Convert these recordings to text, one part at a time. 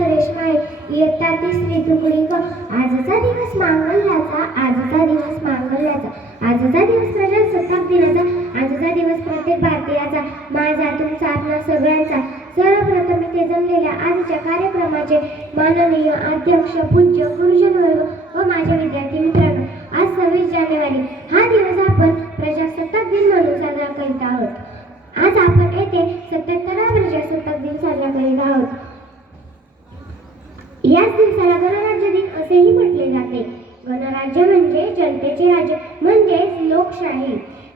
सुरेश माळे इयत्ता तिसरी तुकडी क. आजचा दिवस मांगल्याचा, आजचा दिवस मांगल्याचा, आजचा दिवस प्रजासत्ताक दिनाचा, आजचा दिवस प्रत्येक भारतीयाचा, माझा तुमचा आपला सगळ्यांचा. सर्वप्रथम इथे जमलेल्या आजच्या कार्यक्रमाचे माननीय अध्यक्ष पूज्य गुरुजन वर्ग व माझे विद्यार्थी मित्रांनो, आज 26 जानेवारी हा दिवस आपण प्रजासत्ताक दिन म्हणून साजरा करीत आहोत. आज आपण येथे 77वा प्रजासत्ताक दिन साजरा करीत आहोत. याच दिवसाला गणराज्य दिन असेही म्हटले जाते. गणराज्य म्हणजे जनतेचे राज्य म्हणजेच लोकशाही,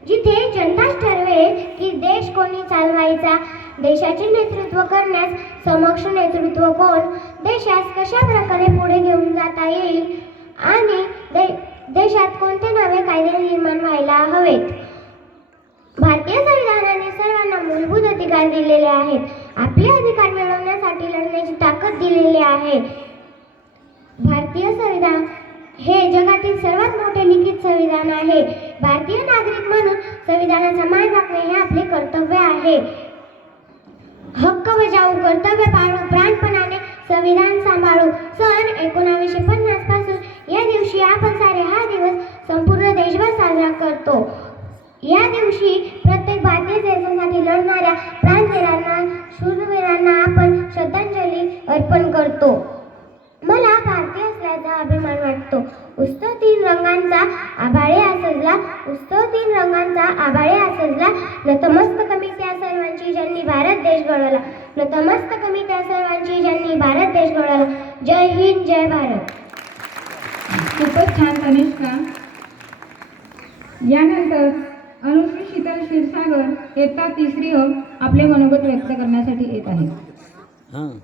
जिथे जनताच ठरवेल की देश कोणी चालवायचा, देशाचे नेतृत्व करण्यास समक्ष नेतृत्व कोण, देशास कशा प्रकारे पुढे घेऊन जाता येईल आणि देशात कोणते नवे कायदे निर्माण व्हायला हवेत. भारतीय संविधानाने सर्वांना मूलभूत अधिकार दिलेले आहेत. आपले अधिकार मिळवण्यासाठी लढण्याची ताकद दिलेली आहे. भारतीय संविधान हे जगातील सर्वात मोठे लिखित संविधान आहे. भारतीय नागरिक म्हणून संविधानाचा मान राखणे हे आपले कर्तव्य आहे. हक्क बजावू, कर्तव्य पाळू, प्राणपणाने संविधान सांभाळू. सन 1950 पासून या दिवशी आपण सारे हा दिवस संपूर्ण देशभर साजरा करतो. या दिवशी प्रत्येक भारतीय देशासाठी लढणाऱ्या प्राणवीरांना, शूरवीरांना आपण श्रद्धांजली अर्पण करतो. मला भारतीय असल्याचा अभिमान वाटतो. उत्सव तीन रंगांचा आभाळे सजला, उत्सव तीन रंगांचा आभाळे सजला. नतमस्तक मी त्या सर्वांची ज्यांनी भारत देश घडवला, नतमस्तक मी त्या सर्वांची ज्यांनी भारत देश घडवला. जय हिंद, जय भारत. खूपच छान तनिष्का. यानंतर अनुश्री शीतल क्षीरसागर इयत्ता तिसरी आपले मनोगत व्यक्त करण्यासाठी येत आहे.